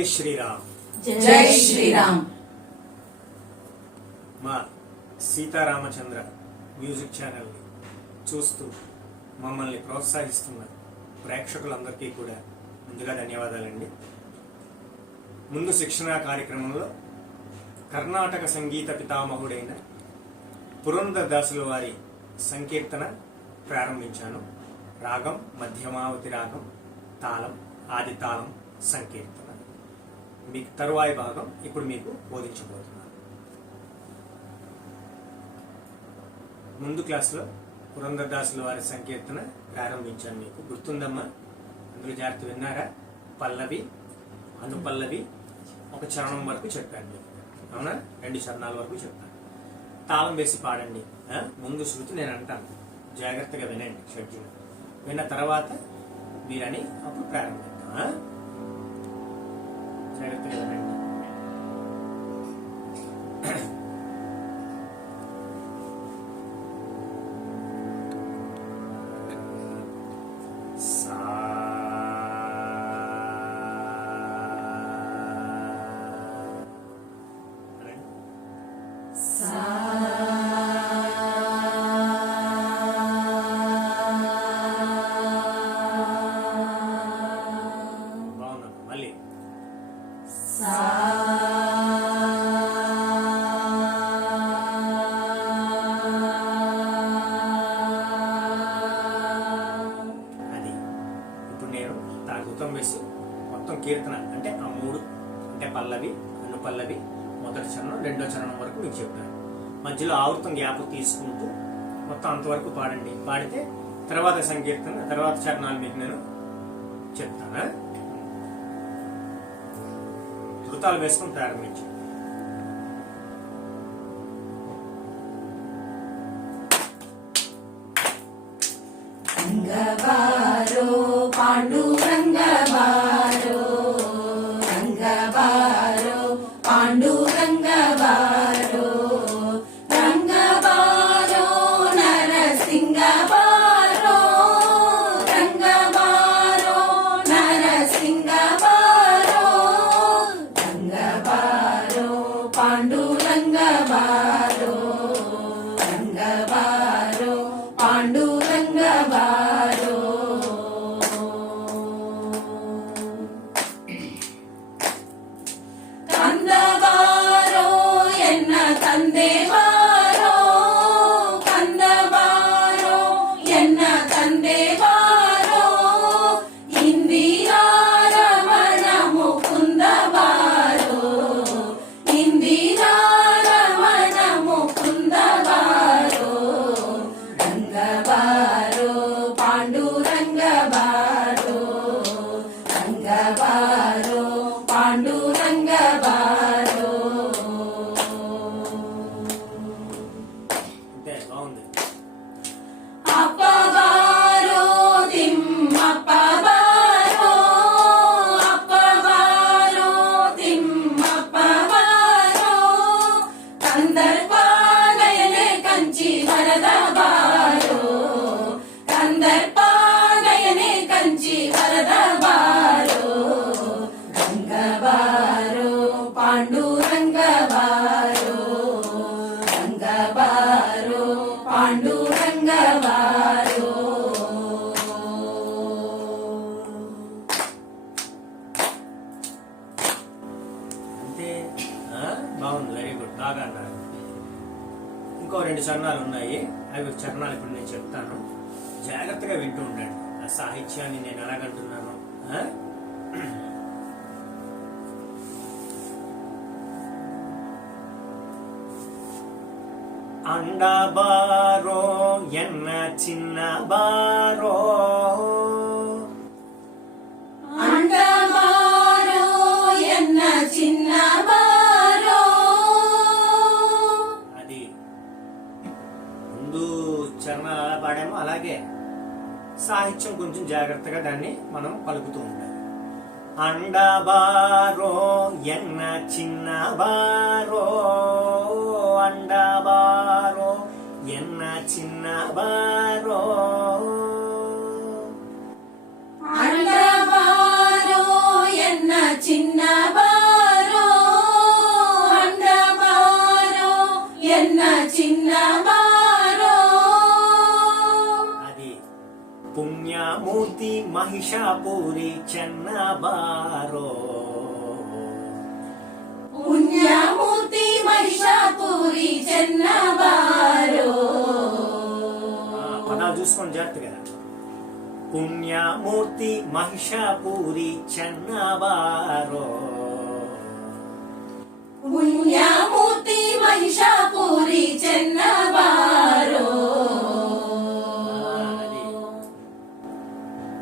జై శ్రీరామ్. జై శ్రీరామ్. మా సీతారామచంద్ర మ్యూజిక్ ఛానల్ని చూస్తూ మమ్మల్ని ప్రోత్సహిస్తున్న ప్రేక్షకులందరికీ కూడా ముందుగా ధన్యవాదాలండి. ముందు శిక్షణా కార్యక్రమంలో కర్ణాటక సంగీత పితామహుడైన పురంధరదాసుల వారి సంకీర్తన ప్రారంభించాను. రాగం మధ్యమావతి రాగం తాళం ఆది తాళం సంకీర్తన. మీకు తరువాయి భాగం ఇప్పుడు మీకు బోధించబోతున్నాను ముందు క్లాసులో పురంధరదాసుల వారి సంకీర్తన ప్రారంభించాను మీకు. గుర్తుందమ్మా? అందులో జాగ్రత్త విన్నారా? పల్లవి అనుపల్లవి ఒక చరణం వరకు చెప్పాను మీకు. అవునా? రెండు చరణాల వరకు చెప్పాను. తాళం వేసి పాడండి. ముందు శృతి నేను అంటాను. జాగ్రత్తగా వినండి షెడ్యూల్ విన్న తర్వాత మీరని అప్పుడు ప్రారంభిద్దాం. ఆ? జాగ్రత్తగా వినండి సా మధ్యలో ఆవృతం గ్యాప్ తీసుకుంటూ మొత్తం అంతవరకు పాడండి. పాడితే తర్వాత సంకీర్తన తర్వాత చరణాలు మీకు నేను చెప్తానా. ధృతాలు వేసుకుని ప్రారంభించండి. ఎన్న అండబారో ఎన్న చిన్న బారో అండవారో ఎన్న చిన్నవారో అది ముందు పాడామో అలాగే సాహిత్యం కొంచెం జాగ్రత్తగా దాన్ని మనం పలుకుతూ ఉండాలి. అండబారో ఎన్న చిన్న ஆண்டவாரோ என்ன சின்னவாரோ? ஆண்டவாரோ என்ன சின்னவாரோ? ஆண்டவாரோ என்ன சின்னவாரோ? అది పుణ్యమూర్తి మహిషాపూరి చెన్నవారో పుణ్య చెన్నబారో. ఆ, పదాలు చూసుకోండి జాగ్రత్తగా. పుణ్యమూర్తి మహిషాపూరి చెన్నబారో. పుణ్యమూర్తి మహిషాపూరి చెన్నబారో. అది.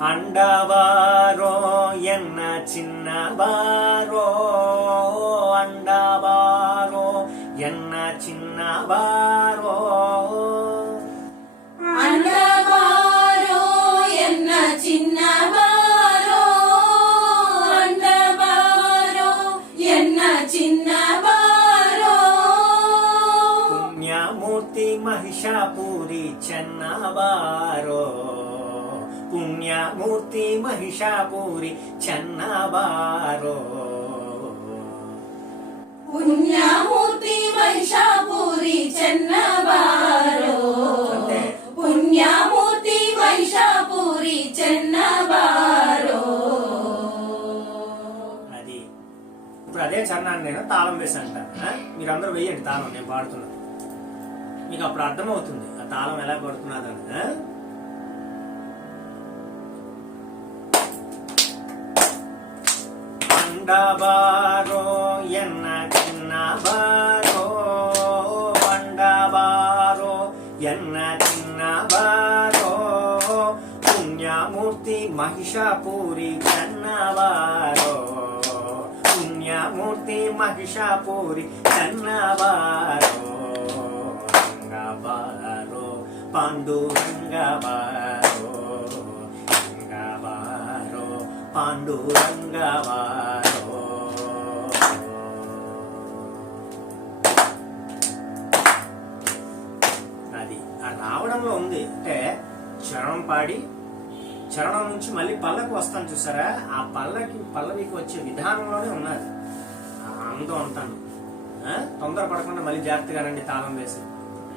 అండబారో ఎన్న చిన్నబారో. అండబారో ఎన్న చిన్నబారో అండబారో ఎన్న చిన్నబారో అండబారో ఎన్న చిన్నబారో పుణ్యమూర్తి మహిషాపూరి చెన్నబారో పుణ్యమూర్తి మహిషాపూరి చెన్నబారో పుణ్యమూర్తి మహిషాపూరి చెన్నబారో. పుణ్యమూర్తి మహిషాపూరి చెన్నబారో అది ఇప్పుడు అదే చరణాన్ని నేను తాళం వేసి అంటాను? మీరందరూ వేయండి తాళం నేను పాడుతున్నాను మీకు అప్పుడు అర్థమవుతుంది ఆ తాళం ఎలా పడుతున్నదని ఆ? అండబారో మహిషాపూరి కన్నవారో పుణ్యమూర్తి మహిషాపూరి చెన్నబారో రంగబారో పాండురంగబారో రంగబారో పాండురంగబారో అది ఆ రావడంలో ఉంది. అంటే చరణం పాడి చరణం నుంచి మళ్ళీ పల్లకి వస్తాను చూసారా? ఆ పల్లకి పల్లవికి వచ్చే విధానంలోనే ఉన్నది అందం ఉంటాను తొందర పడకుండా మళ్ళీ జాగ్రత్తగా రండి తాళం వేసి.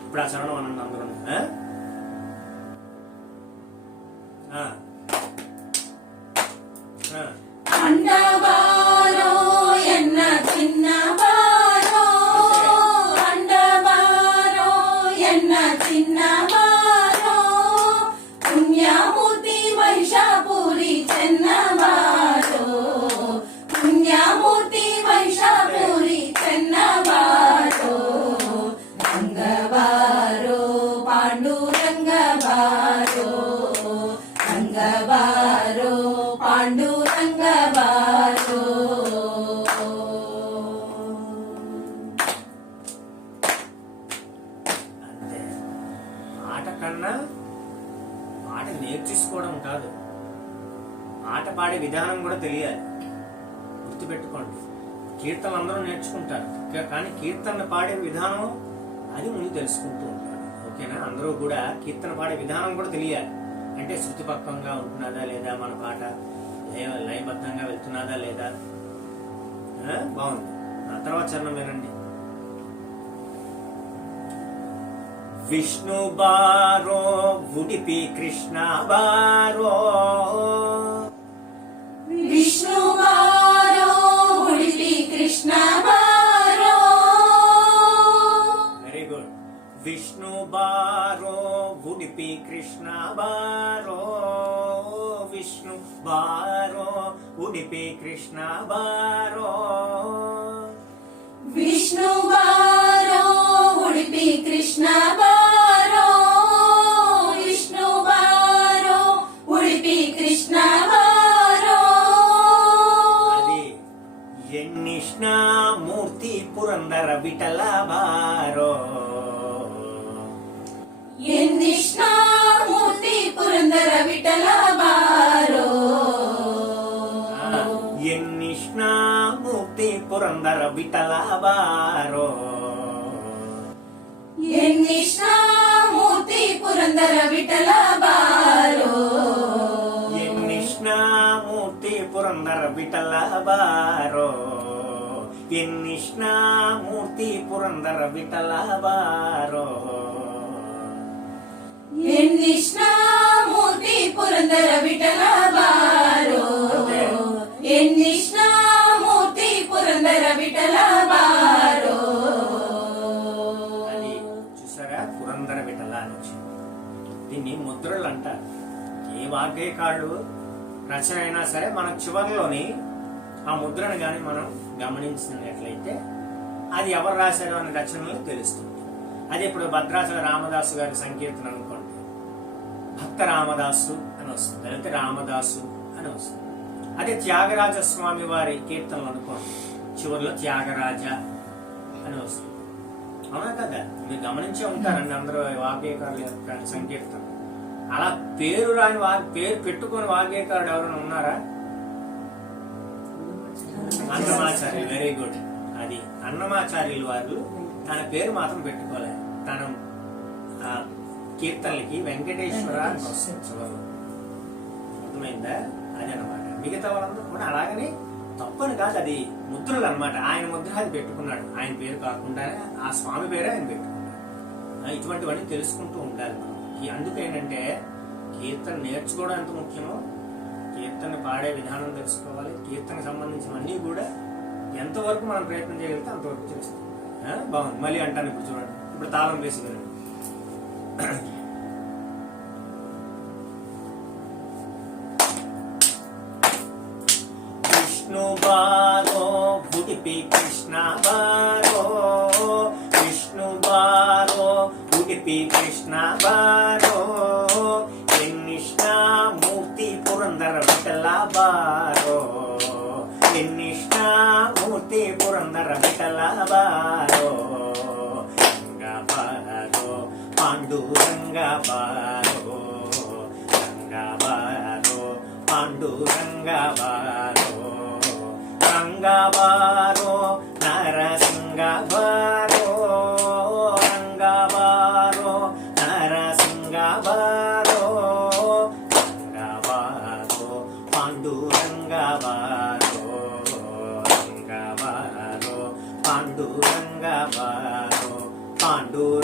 ఇప్పుడు ఆ చరణం అనండి అందరూ కీర్తనలు అందరూ నేర్చుకుంటారు కానీ కీర్తనలు పాడే విధానం అది ముందు తెలుసుకుంటూ ఉంటారు. ఓకేనా? అందరూ కూడా కీర్తన పాడే విధానం కూడా తెలియాలి. అంటే శృతిపక్వంగా ఉంటున్నదా లేదా మన పాట? లయ లయబద్ధంగా వెళ్తున్నదా లేదా? బాగుంది. ఆ తర్వాత చరణం వినండి. విష్ణు బారో ఉడిపి కృష్ణ బారో. ఉడిపి కృష్ణ బారో విష్ణు బారో ఉడిపి కృష్ణ బారో విష్ణువారో ఉడిపి కృష్ణవారో విష్ణువారో ఉడిపి కృష్ణవారో అది ఎన్నిష్ణ మూర్తి పురందర విఠల బారో ఎన్నిష్ణామూర్తి పురందర విఠల బారో ఎన్నిష్ణ మూర్తి పురందర విఠల బారో ఎన్నిష్ణామూర్తి పురందర విఠల బారో ఎన్నిష్ణ మూర్తి పురందర విఠల బారో ఎన్నిష్ణ మూర్తి పురందర విఠల బారో ఎన్నిష్ణామూర్తి పురందర విఠల బారో. ఎన్నిష్ణామూర్తి పురందర విఠల బారో. అది చూసారా? పురందర విఠల అని దీన్ని ముద్రలు అంటారు. ఏ వాగ్గేయకారుడు రచన అయినా సరే మన చివరిలోని ఆ ముద్రను కానీ మనం గమనించినట్లయితే అది ఎవరు రాశారు అనే రచనలు తెలుస్తుంది. అది ఇప్పుడు భద్రాచల రామదాసు గారి సంకీర్తన భక్త రామదాసు అని వస్తుంది లేకపోతే రామదాసు అని వస్తుంది అదే త్యాగరాజ స్వామి వారి కీర్తనలు అనుకోండి. చివరిలో త్యాగరాజ అని వస్తుంది అవునా కదా? మీరు గమనించే ఉంటారండి అందరూ వాగ్గేయకారుల యొక్క సంకీర్తన. అలా పేరు రాని వా పేరు పెట్టుకుని వాగ్గేయకారుడు ఎవరైనా ఉన్నారా? అన్నమాచార్యులు. వెరీ గుడ్ అది అన్నమాచార్యులు వారు తన పేరు మాత్రం పెట్టుకోలేదు తన కీర్తనలకి వెంకటేశ్వర అని అర్థమైందా? అది అనమాట మిగతా వాళ్ళందరూ కూడా అలాగనే తప్పని కాదు అది ముద్రలు అన్నమాట. ఆయన ముద్ర అది పెట్టుకున్నాడు. ఆయన పేరు కాకుండానే ఆ స్వామి పేరే ఆయన పెట్టుకున్నాడు. ఇటువంటివన్నీ తెలుసుకుంటూ ఉండాలి మనం. ఈ అందుకేంటంటే కీర్తన నేర్చుకోవడం ఎంత ముఖ్యమో కీర్తన పాడే విధానం తెలుసుకోవాలి. కీర్తనకు సంబంధించినవన్నీ కూడా ఎంతవరకు మనం ప్రయత్నం చేయగలిగితే అంతవరకు తెలుస్తుంది బాగుంది. మళ్ళీ అంటాను ఇప్పుడు చూడండి. ఇప్పుడు తాళం వేసి వినండి. విష్ణు బారో ఉడిపి కృష్ణ బారో విష్ణు బారో ఉడిపి కృష్ణ బారో ఎన్నిష్టామూర్తి పురందర విఠల బారో ఎన్నిష్టామూర్తి పురందర విఠల బారో రంగ బారో పాండురంగ బారో రంగ బారో పాండురంగ బారో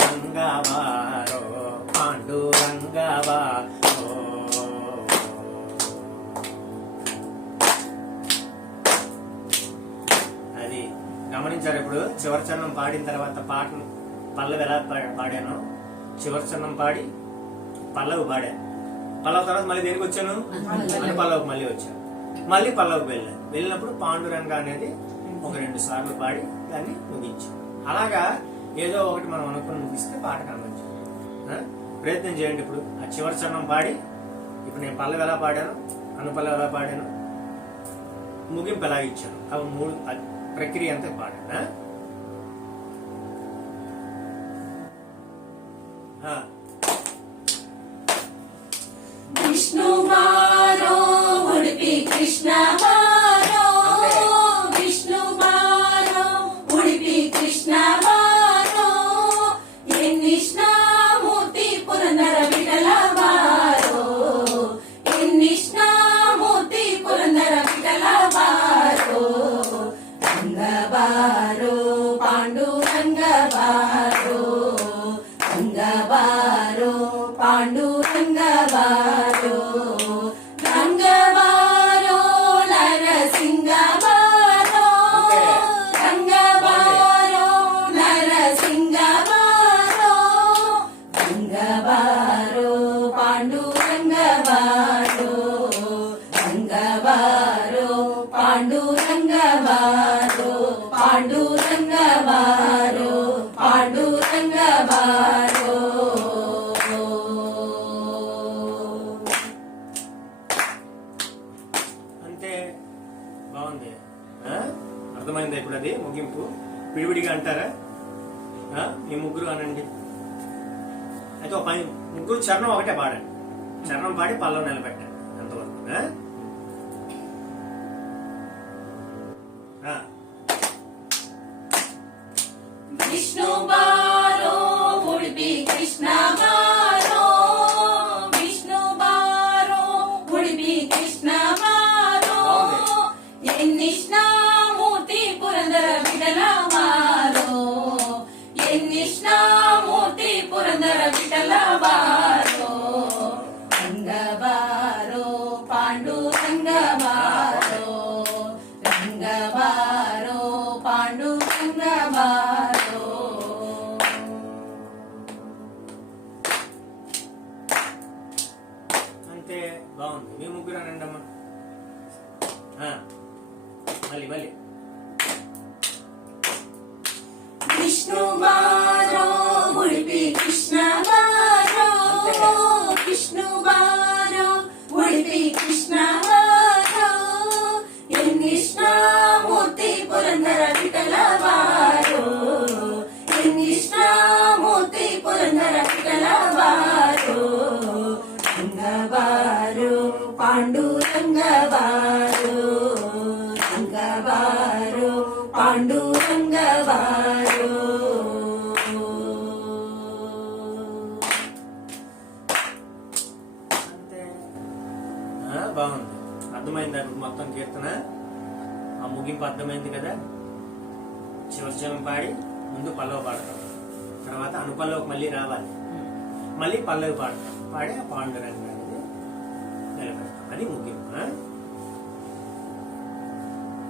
రంగ గమనించారు ఇప్పుడు చివరి చరణం పాడిన తర్వాత పాటను పల్లవి ఎలా పాడాను? చివరి చరణం పాడి పల్లవి పాడాను పల్లవి తర్వాత మళ్ళీ దేనికి వచ్చాను? మళ్ళీ పల్లవికి మళ్ళీ వచ్చాను మళ్ళీ పల్లవికి వెళ్ళాను వెళ్ళినప్పుడు పాండురంగ అనేది ఒక రెండు సార్లు పాడి దాన్ని ముగించాను అలాగా ఏదో ఒకటి మనం అనుకుని ముగిస్తే పాట కనవచ్చు ప్రయత్నం చేయండి ఇప్పుడు. ఆ చివరి చరణం పాడి. ఇప్పుడు నేను పల్లవి ఎలా పాడాను? అనుపల్లవి ఎలా పాడాను? ముగింపు ఎలా ఇచ్చాను? అవి మూడు ప్రక్రియ అంతా పాడాను చరణం ఒకటే పాడండి. చరణం పాడి పల్లవ నిలబెట్టండి. అంతవరకు. మళ్ళీ మళ్ళీ విష్ణు బారో ఉడిపి కృష్ణ బారో విష్ణు బారో ఉడిపి కృష్ణ బారో ఎన్నిష్ణామూర్తి పురందర విఠల బారో ఎన్నిష్ణామూర్తి పురందర విఠల బారో రంగబారు పాండురంగబారు రంగబారు కీర్తన. ఆ ముగింపు అర్థమైంది కదా? శివశ్చలం పాడి ముందు పల్లవి పాడతాం తర్వాత అనుపల్లవికి మళ్ళీ రావాలి. మళ్ళీ పల్లవి పాడతాం పాడి ఆ పాండురంగ అనేది నిలబెడతాం అది ముగింపు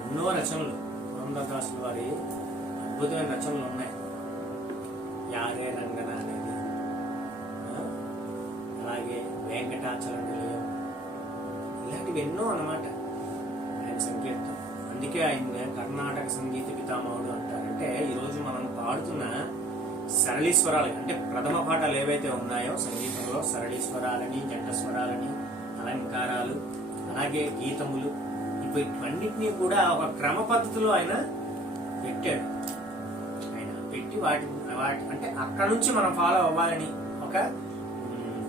ఎన్నో రచనలు. పురంధరదాసుల వారి అద్భుతమైన రచనలు ఉన్నాయి. యారే రంగన అనేది అలాగే వెంకటాచల నిలయం ఇలాంటివి ఎన్నో అన్నమాట. సంకీర్తం అందుకే ఆయన కర్ణాటక సంగీత పితామహుడు అంటారంటే ఈరోజు మనం పాడుతున్న సరళీస్వరాలు అంటే ప్రథమ పాఠాలు ఏవైతే ఉన్నాయో సంగీతంలో సరళీస్వరాలని జంట స్వరాలని అలంకారాలు అలాగే గీతములు ఇవన్నింటినీ కూడా ఒక క్రమ పద్ధతిలో ఆయన పెట్టాడు. ఆయన పెట్టి వాటి వాటి అంటే అక్కడ నుంచి మనం ఫాలో అవ్వాలని ఒక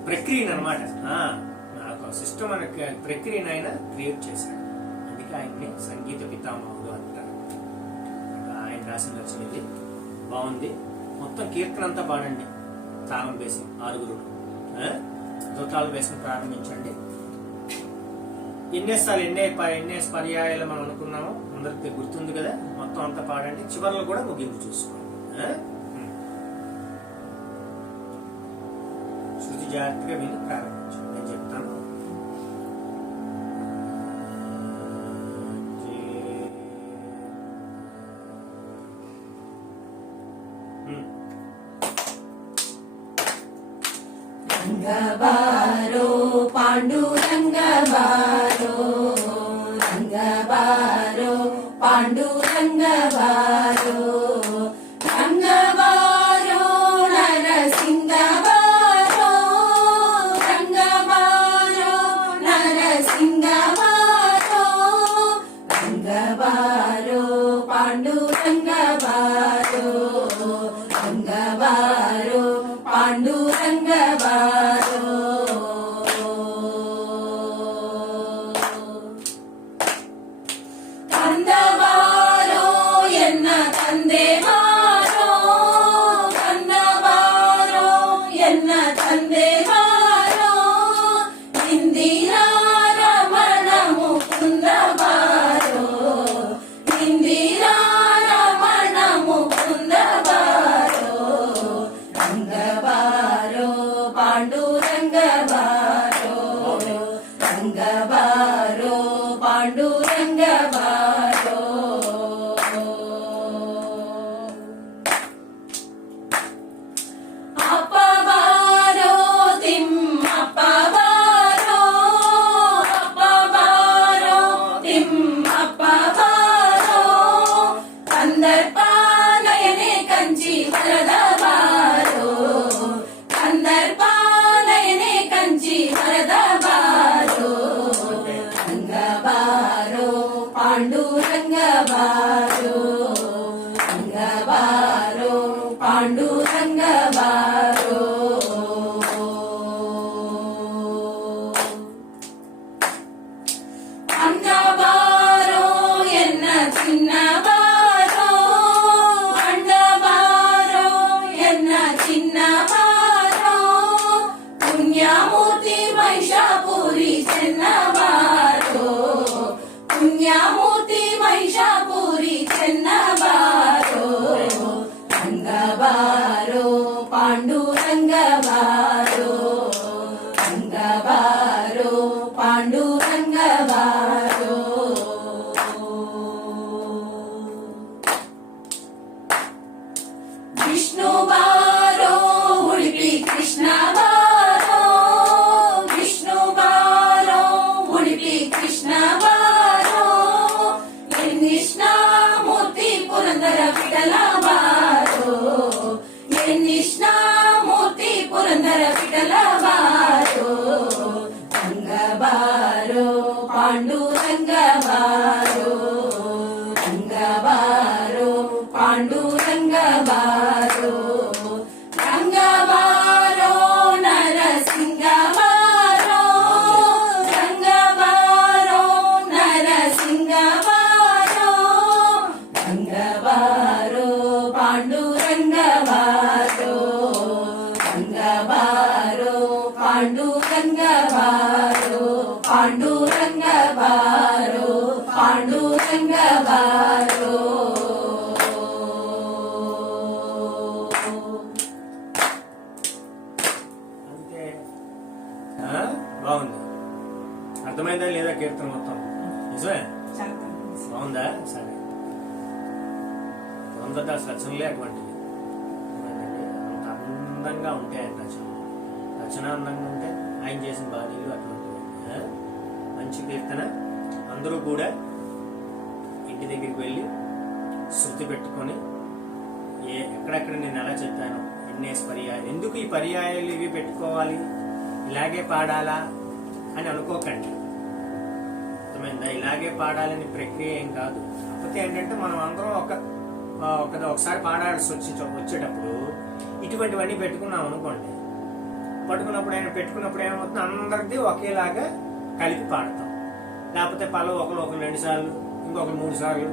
ప్రక్రియను అనమాట ఒక సిస్టమ్ అనే ప్రక్రియను ఆయన క్రియేట్ చేశాడు. ఆయన్ని సంగీత పితామహుడు అంటారు ఆయన రాసిన రచన ఇది. బాగుంది. మొత్తం కీర్తన అంతా పాడండి. తాళం వేసి ఆరుగురు. దుతాలు వేసుకుని ప్రారంభించండి. ఎన్నేసార్లు ఎన్నే ప- ఎన్నే పర్యాయాలు మనం అనుకున్నామో అందరికి గుర్తుంది కదా? మొత్తం అంతా పాడండి. చివరిలో కూడా ముగింపు చూసుకోండి. శృతి జాగ్రత్తగా విని ప్రారంభించండి. రంగబారో పాండురంగబారో రంగబారో పాండురంగబారో రంగబారో పురంధరదాస్ రచనలే అటువంటివి అంత అందంగా ఉంటాయి ఆయన రచనలు. రచన అందంగా ఉంటే ఆయన చేసిన బాణీలు అటువంటివి. మంచి కీర్తన. అందరూ కూడా ఇంటి దగ్గరికి వెళ్ళి శృతి పెట్టుకొని ఏ ఎక్కడెక్కడ నేను ఎలా చెప్పాను ఎన్నేసి పర్యాయాలు ఎందుకు ఈ పర్యాయాలు ఇవి పెట్టుకోవాలి? ఇలాగే పాడాలా అని అనుకోకండి. అర్థమైందా? ఇలాగే పాడాలని ప్రక్రియ ఏం కాదు. కాకపోతే ఏంటంటే మనం అందరం ఒక కదా ఒకసారి పాడాల్సి వచ్చి వచ్చేటప్పుడు. ఇటువంటివన్నీ పెట్టుకున్నాం అనుకోండి. పట్టుకున్నప్పుడు అయినా పెట్టుకున్నప్పుడు ఏమవుతుంది? అందరిది ఒకేలాగా కలిపి పాడతాం. లేకపోతే పళ్ళు ఒకరు ఒకరు రెండు సార్లు ఇంకొకరు మూడు సార్లు.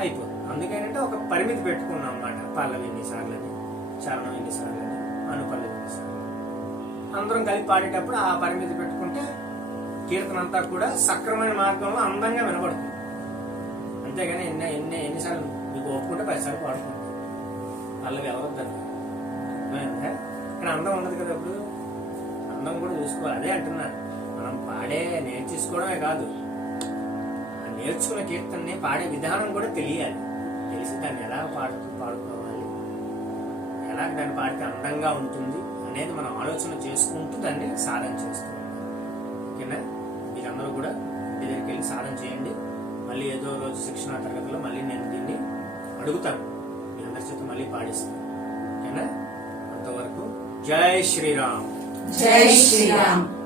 అయిపోతుంది. అందుకేనంటే ఒక పరిమితి పెట్టుకున్నాం అన్నమాట. పల్లవి ఎన్నిసార్లు అని చరణం ఎన్నిసార్లు అని అనుపల్లవి ఎన్నిసార్లు అందరం కలిపి పాడేటప్పుడు ఆ పరిమితి పెట్టుకుంటే కీర్తన అంతా కూడా సక్రమైన మార్గంలో అందంగా వినబడుతుంది. అంతేగాని ఎన్ని ఎన్ని ఎన్నిసార్లు మీకు ఒప్పుకుంటే పదిసార్లు పాడుకుంటాం పల్లవి ఎవరొద్దని కానీ అందం ఉండదు కదా ఇప్పుడు. అందం కూడా చూసుకోవాలి. అదే అంటున్నా. మనం పాడే నేర్చేసుకోవడమే కాదు. ఆ నేర్చుకున్న కీర్తనని పాడే విధానం కూడా తెలియాలి. తెలిసి దాన్ని ఎలా పాడుతూ పాడుకోవాలి? ఎలా దాన్ని పాడితే అందంగా ఉంటుంది అనేది మనం ఆలోచన చేసుకుంటూ దాన్ని సాధన చేస్తూ ఓకేనా? మీరందరూ కూడా ఇంటి దగ్గరికి వెళ్ళి సాధన చేయండి. మళ్ళీ ఏదో రోజు శిక్షణ తరగతిలో మళ్ళీ నేను దీన్ని అడుగుతాను. మీ అందరి చేత మళ్ళీ పాడిస్తాను. ఓకేనా? అంతవరకు జై శ్రీరామ్. జై శ్రీరామ్.